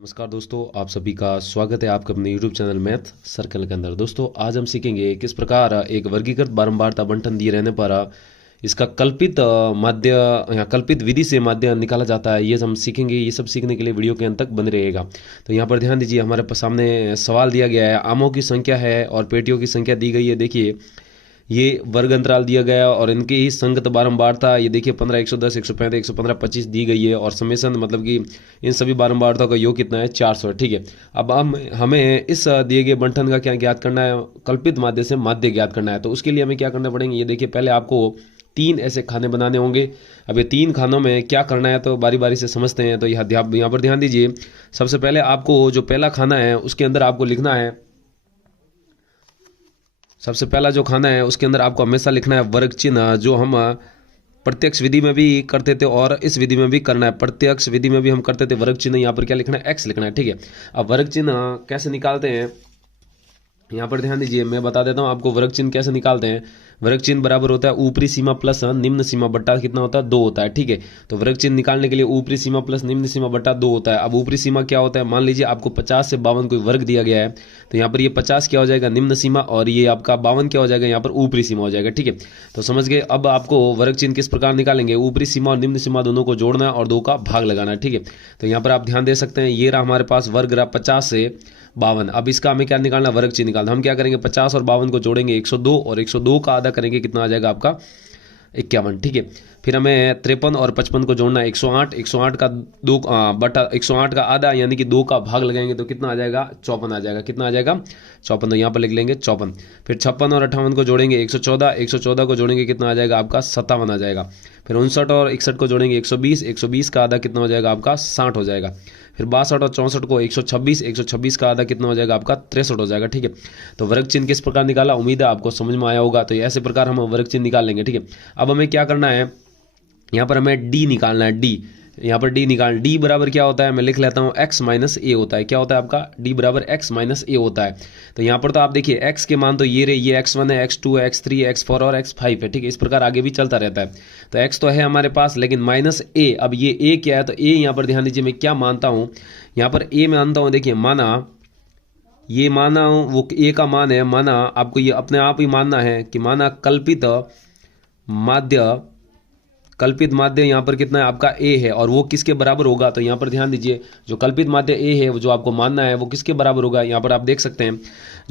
नमस्कार दोस्तों, आप सभी का स्वागत है आपके अपने YouTube चैनल मैथ सर्कल के अंदर। दोस्तों आज हम सीखेंगे किस प्रकार एक वर्गीकृत बारंबारता बंटन दिए रहने पर इसका कल्पित माध्य या कल्पित विधि से माध्य निकाला जाता है। ये हम सीखेंगे। ये सब सीखने के लिए वीडियो के अंत तक बने रहेगा। तो यहाँ पर ध्यान दीजिए, हमारे सामने सवाल दिया गया है, आमों की संख्या है और पेटियों की संख्या दी गई है। देखिए ये वर्ग अंतराल दिया गया और इनकी ही संगत बारंबारता ये देखिए 15, 110, 165, 115, 25 दी गई है और समेसन मतलब कि इन सभी बारंबारताओं का योग कितना है 400। ठीक है, अब हमें इस दिए गए बंटन का क्या ज्ञात करना है, कल्पित माध्य से माध्य ज्ञात करना है। तो उसके लिए हमें क्या करना पड़ेंगे, ये देखिए पहले आपको 3 ऐसे खाने बनाने होंगे। अब ये 3 खानों में क्या करना है तो बारी बारी से समझते हैं। तो यहाँ पर ध्यान दीजिए, सबसे पहले आपको जो पहला खाना है उसके अंदर आपको लिखना है, सबसे पहला जो खाना है उसके अंदर आपको हमेशा लिखना है वर्ग चिन्ह, जो हम प्रत्यक्ष विधि में भी करते थे और इस विधि में भी करना है। प्रत्यक्ष विधि में भी हम करते थे वर्ग चिन्ह, यहाँ पर क्या लिखना है, एक्स लिखना है। ठीक है, अब वर्ग चिन्ह कैसे निकालते हैं यहाँ पर ध्यान दीजिए, मैं बता देता हूँ आपको वर्ग चिन्ह कैसे निकालते हैं। वर्ग चिन्ह बराबर होता है ऊपरी सीमा प्लस निम्न सीमा बट्टा कितना होता है 2 होता है। ठीक है, तो वर्ग चिन्ह निकालने के लिए ऊपरी सीमा प्लस निम्न सीमा बट्टा 2 होता है। अब ऊपरी सीमा क्या होता है, मान लीजिए आपको 50 से 52 कोई वर्ग दिया गया है, तो यहाँ पर ये 50 क्या हो जाएगा निम्न सीमा और ये आपका 52 क्या हो जाएगा यहाँ पर ऊपरी सीमा हो जाएगा। ठीक है, तो समझ गए। अब आपको वर्ग चिन्ह किस प्रकार निकालेंगे, ऊपरी सीमा और निम्न सीमा दोनों को जोड़ना है और 2 का भाग लगाना है। ठीक है, तो यहाँ पर आप ध्यान दे सकते हैं, ये रहा हमारे पास वर्ग रहा 50 से 52। अब इसका हमें क्या निकालना, वर्ग चिन्ह निकालना। हम क्या करेंगे, 50 और 52 को जोड़ेंगे 102 और 102 का आधा करेंगे, कितना आ जाएगा आपका 51। ठीक है, फिर हमें 53 और 55 को जोड़ना है 108, 108 का 2 बटा 108 का आधा यानी कि 2 का भाग लगाएंगे तो कितना आ जाएगा 54 आ जाएगा। कितना आ जाएगा 54, तो यहाँ पर लिख लेंगे 54। फिर 56 और 58 को जोड़ेंगे 114, 114 को जोड़ेंगे कितना आ जाएगा आपका 57 आ जाएगा। फिर 59 और 61 को जोड़ेंगे 120, 120 का आधा कितना हो जाएगा आपका 60 हो जाएगा। फिर 62 और 64 को 126, 126 का आधा कितना हो जाएगा आपका 63 हो जाएगा। ठीक है, तो वर्ग चिन्ह किस प्रकार निकाला, उम्मीद है आपको समझ में आया होगा। तो ऐसे प्रकार हम वर्ग चिन्ह निकाल लेंगे। ठीक है, अब हमें क्या करना है, यहाँ पर हमें डी निकालना है। डी, यहाँ पर डी निकाल, डी बराबर क्या होता है, मैं लिख लेता हूँ x माइनस ए होता है। क्या होता है आपका, डी बराबर x माइनस ए होता है। तो यहाँ पर तो आप देखिए x के मान तो ये रहे, ये x1 है, x2 है, x3 है, x4 और x5 है। ठीक है, इस प्रकार आगे भी चलता रहता है। तो x तो है हमारे पास, लेकिन माइनस ए, अब ये a क्या है, तो a यहाँ पर ध्यान दीजिए मैं क्या मानता हूँ, यहाँ पर a मानता हूँ। देखिए माना, ये माना वो a का मान है, माना आपको ये अपने आप ही मानना है कि माना कल्पित माध्य, कल्पित माध्य यहाँ पर कितना है आपका a है और वो किसके बराबर होगा। तो यहाँ पर ध्यान दीजिए, जो कल्पित माध्य a है वो जो आपको मानना है वो किसके बराबर होगा, यहाँ पर आप देख सकते हैं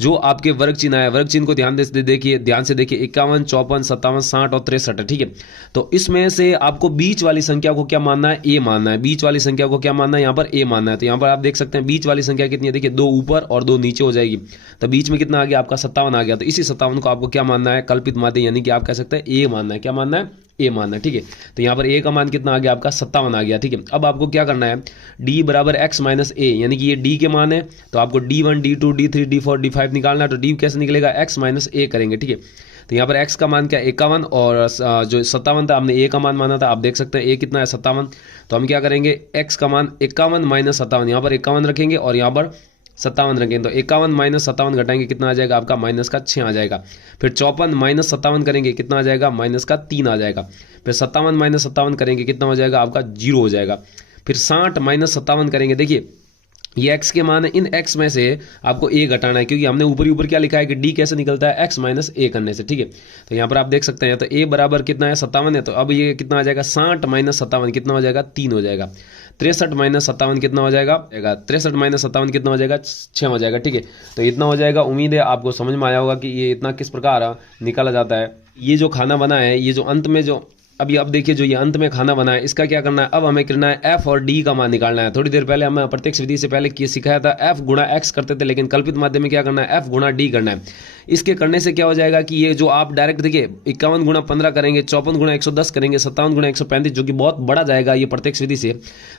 जो आपके वर्ग चिन्ह है, वर्ग चिन्ह को ध्यान से देखिए, 51, 54, 57, 60 और 63 है। ठीक है, तो इसमें से आपको बीच वाली संख्या को क्या मानना है, a मानना है। बीच वाली संख्या को क्या मानना है, यहाँ पर a मानना है। तो यहाँ पर आप देख सकते हैं बीच वाली संख्या कितनी है, देखिए 2 ऊपर और 2 नीचे हो जाएगी, तो बीच में कितना आ गया आपका 57 आ गया। तो इसी 57 को आपको क्या मानना है, कल्पित माध्य, यानी कि आप कह सकते हैं a मानना है। क्या मानना है, a मानना है। ठीक है, तो यहाँ पर a का मान कितना आ गया आपका 57 आ गया। ठीक है, अब आपको क्या करना है, d बराबर x माइनस ए, यानी कि ये d के मान है, तो आपको d1, d2, d3, d4, d5 निकालना है। तो d कैसे निकलेगा, x माइनस ए करेंगे। ठीक है, तो यहाँ पर x का मान क्या 51 और जो 57 था हमने a का मान माना था, आप देख सकते हैं a कितना है 57। तो हम क्या करेंगे, x का मान 51 माइनस 57, यहाँ पर 51 रखेंगे और यहाँ पर 57 रखेंगे। तो 51 माइनस 57 घटाएंगे कितना आ जाएगा आपका माइनस का 6 आ जाएगा। फिर 54 माइनस 57 करेंगे कितना आ जाएगा, माइनस का 3 आ जाएगा। फिर 57 माइनस 57 करेंगे कितना हो जाएगा आपका 0 हो जाएगा। फिर 60 माइनस 57 करेंगे, देखिए ये x के मान है, इन x में से आपको a घटाना है, क्योंकि हमने ऊपर ही ऊपर क्या लिखा है कि d कैसे निकलता है x माइनस a करने से। ठीक है, तो यहाँ पर आप देख सकते हैं, तो a बराबर कितना है 57 है, तो अब ये कितना आ जाएगा 60 माइनस 57 कितना हो जाएगा 3 हो जाएगा। 63 माइनस 57 कितना हो जाएगा, 63 माइनस 57 कितना हो जाएगा 6 हो जाएगा। ठीक है, तो इतना हो जाएगा। उम्मीद है आपको समझ में आया होगा कि ये इतना किस प्रकार निकाला जाता है। ये जो खाना बना है, ये जो अंत में जो अब देखिए जो ये अंत में खाना बना है, इसका क्या करना है, अब हमें करना है f और d का मान निकालना है। थोड़ी देर पहले हमें प्रत्यक्ष विधि से पहले सिखाया था f गुणा x करते थे, लेकिन कल्पित माध्यम में क्या करना है, f गुणा d करना है। इसके करने से क्या हो जाएगा कि ये जो आप डायरेक्ट देखिए 51 गुणा 15 करेंगे, 54 गुणा 110 करेंगे, 57 गुणा 135, जो कि बहुत बड़ा जाएगा ये प्रत्यक्ष विधि से।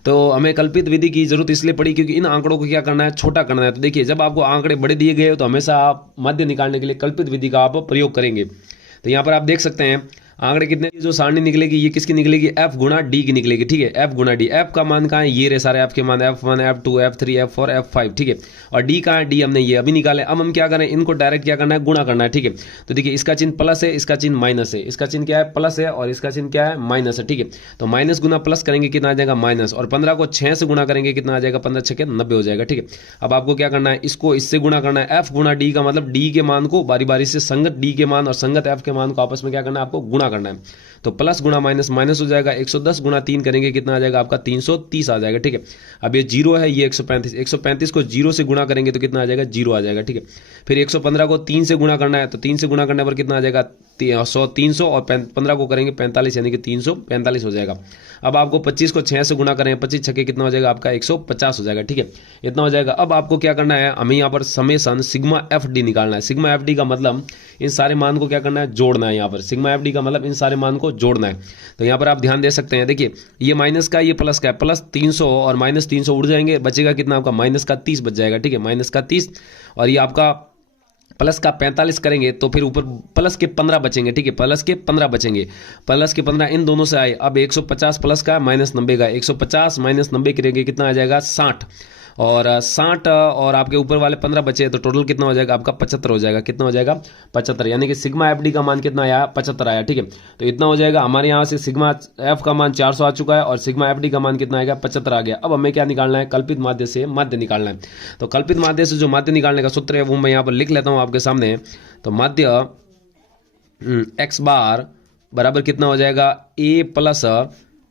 तो हमें कल्पित विधि की जरूरत इसलिए पड़ी क्योंकि इन आंकड़ों को क्या करना है, छोटा करना है। तो देखिए जब आपको आंकड़े बड़े दिए गए हो तो हमेशा आप माध्य निकालने के लिए कल्पित विधि का आप प्रयोग करेंगे। तो यहाँ पर आप देख सकते हैं आंकड़े कितने, जो सारणी निकलेगी ये किसकी निकलेगी, एफ गुणा डी की निकलेगी, ठीक है, एफ गुणा डी। एफ का मान कहाँ है, ये रहे सारे एफ के मान, F1 F2 F3 F4 F5, ठीक है, और डी कहाँ है, डी हमने ये अभी निकाले। अब हम क्या करें, इनको डायरेक्ट क्या करना है, गुणा करना है, ठीक है। तो देखिए इसका चिन्ह प्लस है, इसका चिन्ह माइनस है, इसका चिन्ह क्या है प्लस है और इसका चिन्ह क्या है माइनस है, ठीक है। तो माइनस गुना प्लस करेंगे कितना आ जाएगा माइनस, और 15 को 6 से गुणा करेंगे कितना आ जाएगा, 15 6 90 हो जाएगा, ठीक है। अब आपको क्या करना है, इसको इससे गुणा करना है, एफ गुणा डी का मतलब डी के मान को बारी बारी से संगत डी के मान और संगत एफ के मान को आपस में क्या करना है, आपको गुणा करना है। तो प्लस गुणा माइनस माइनस हो जाएगा, 110 गुणा 3 करेंगे कितना आ जाएगा आपका 330 आ जाएगा, ठीक है। अब ये जीरो है, ये 135, 135 को जीरो से गुणा करेंगे तो कितना आ जाएगा, जीरो आ जाएगा, ठीक है। फिर 115 को 3 से गुणा करना है, तो 3 से गुणा करने पर कितना आ जाएगा 100 300, और 15 को करेंगे 45 यानी कि 345 हो जाएगा। अब आपको 25 को 6 से गुणा करें, 25 छक्के कितना हो जाएगा आपका 150 हो जाएगा, ठीक है, इतना हो जाएगा। अब आपको क्या करना है, हमें यहाँ पर समेसन सिग्मा एफ डी निकालना है। सिग्मा एफ डी का मतलब इन सारे मान को क्या करना है, जोड़ना है। यहाँ पर सिग्मा एफ डी का मतलब इन सारे मान को जोड़ना है। तो यहाँ पर आप ध्यान दे सकते हैं, देखिए ये माइनस का ये प्लस का है, प्लस 300 और माइनस 300 उड़ जाएंगे, बचेगा कितना आपका माइनस का 30 बच जाएगा, ठीक है, माइनस का 30, और ये आपका प्लस का 45 करेंगे तो फिर ऊपर प्लस के 15 बचेंगे, ठीक है, प्लस के 15 बचेंगे, प्लस के 15 इन दोनों से आए। अब 150 प्लस का माइनस 90 का, 150 माइनस 90 करेंगे कितना आ जाएगा 60, और 60 और आपके ऊपर वाले 15 बचे तो टोटल कितना हो जाएगा आपका 75 हो जाएगा, कितना हो जाएगा 75, यानी कि सिग्मा एफ डी का मान कितना आया 75 आया, ठीक है। तो इतना हो जाएगा, हमारे यहाँ से सिग्मा एफ का मान 400 आ चुका है और सिग्मा एफ डी का मान कितना आएगा 75 आ गया। अब हमें क्या निकालना है, कल्पित माध्य से माध्य निकालना है। तो कल्पित माध्य से जो माध्य निकालने का सूत्र है वो मैं यहाँ पर लिख लेता हूँ आपके सामने। तो माध्य एक्स बार बराबर कितना हो जाएगा, ए प्लस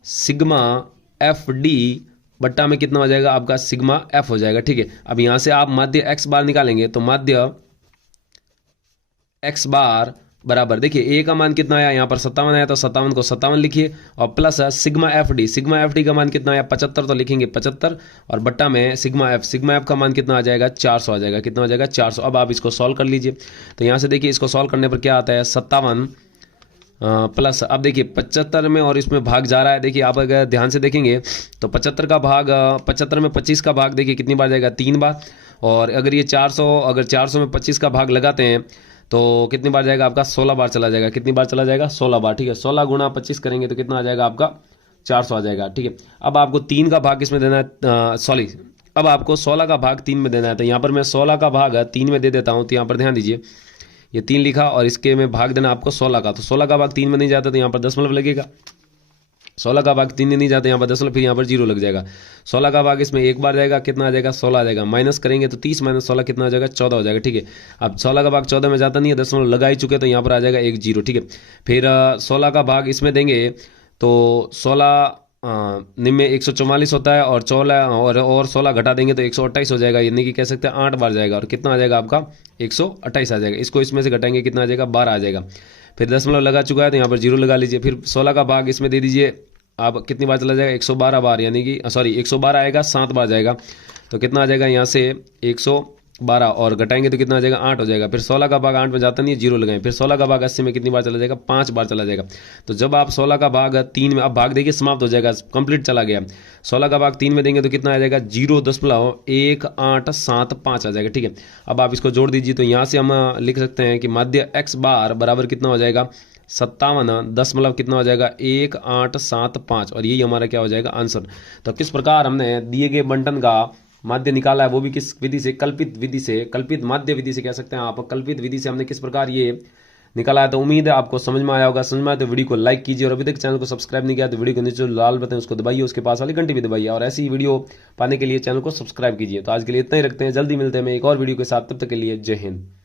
सिग्मा एफ डी बट्टा में कितना हो जाएगा आपका सिग्मा एफ हो जाएगा, ठीक है। अब यहां से आप माध्य एक्स बार निकालेंगे तो माध्य एक्स बार बराबर, देखिए ए का मान कितना आया यहाँ पर 57 आया, तो 57 को 57 लिखिए, और प्लस सिग्मा एफ डी का मान कितना आया 75, तो लिखेंगे 75, और बट्टा में सिग्मा एफ का मान कितना आ जाएगा 400 आ जाएगा, कितना हो जाएगा 400। अब आप इसको सॉल्व कर लीजिए। तो यहाँ से देखिए इसको सॉल्व करने पर क्या आता है 57 प्लस, अब देखिए 75 में और इसमें भाग जा रहा है, देखिए आप अगर ध्यान से देखेंगे तो 75 का भाग 75 में 25 का भाग देखिए कितनी बार जाएगा 3 बार, और अगर ये 400 अगर 400 में 25 का भाग लगाते हैं तो कितनी बार जाएगा आपका 16 बार चला जाएगा, कितनी बार चला जाएगा 16 बार, ठीक है। 16 गुणा 25 करेंगे तो कितना आ जाएगा आपका 400 आ जाएगा, ठीक है। अब आपको 3 का भाग किसमें देना है, सॉरी अब आपको 16 का भाग 3 में देना है। तो यहाँ पर मैं 16 का भाग 3 में दे देता हूँ। तो यहाँ पर ध्यान दीजिए, ये 3 लिखा और इसके में भाग देना आपको 16 का, तो 16 का भाग 3 में नहीं जाता तो यहाँ पर दशमलव लगेगा, 16 का भाग 3 में नहीं जाता यहाँ पर दशमलव, फिर यहाँ पर 0 लग जाएगा। 16 का भाग इसमें एक बार जाएगा, कितना आ जाएगा 16 आ जाएगा, माइनस करेंगे तो 30 माइनस 16 कितना आ जाएगा 14 हो जाएगा, ठीक है। अब 16 का भाग 14 में जाता नहीं है, दशमलव लगा ही चुके तो यहाँ पर आ जाएगा 1 0, ठीक है। फिर 16 का भाग इसमें देंगे तो 16 निम्न 144 होता है, और 14 और 16 घटा देंगे तो 128 हो जाएगा, यानी कि कह सकते हैं 8 बार जाएगा, और कितना आ जाएगा आपका 128 आ जाएगा। इसको इसमें से घटाएंगे कितना आ जाएगा 12 आ जाएगा। फिर दशमलव लगा चुका है तो यहाँ पर 0 लगा लीजिए। फिर 16 का भाग इसमें दे दीजिए, आप कितनी बार चला जाएगा 112 बार, यानी कि सॉरी 112 आएगा 7 बार जाएगा, तो कितना आ जाएगा यहाँ से 112, और घटाएंगे तो कितना आ जाएगा 8 हो जाएगा। फिर 16 का भाग 8 में जाता नहीं है, 0 लगाएं। फिर 16 का भाग 80 में कितनी बार चला जाएगा 5 बार चला जाएगा। तो जब आप 16 का भाग 3 में, अब भाग देखिए समाप्त हो जाएगा, कंप्लीट चला गया। 16 का भाग 3 में देंगे तो कितना आ जाएगा 0.1875 आ जाएगा, ठीक है। अब आप इसको जोड़ दीजिए, तो यहाँ से हम लिख सकते हैं कि माध्य एक्स बार बराबर कितना हो जाएगा 57 दशमलव कितना हो जाएगा 1875, और यही हमारा क्या हो जाएगा आंसर। तो किस प्रकार हमने दिए गए बंटन का माध्य निकाला है, वो भी किस विधि से, कल्पित विधि से, कल्पित माध्य विधि से कह सकते हैं आप, कल्पित विधि से हमने किस प्रकार ये निकाला है। तो उम्मीद है आपको समझ में आया होगा। समझ में आया तो वीडियो को लाइक कीजिए, और अभी तक चैनल को सब्सक्राइब नहीं किया तो वीडियो के नीचे लाल बटन उसको दबाइए, उसके पास वाली घंटी भी दबाइए, और ऐसी वीडियो पाने के लिए चैनल को सब्सक्राइब कीजिए। तो आज के लिए इतना ही रखते हैं, जल्दी मिलते हैं मैं एक और वीडियो के साथ, तब तक के लिए जय हिंद।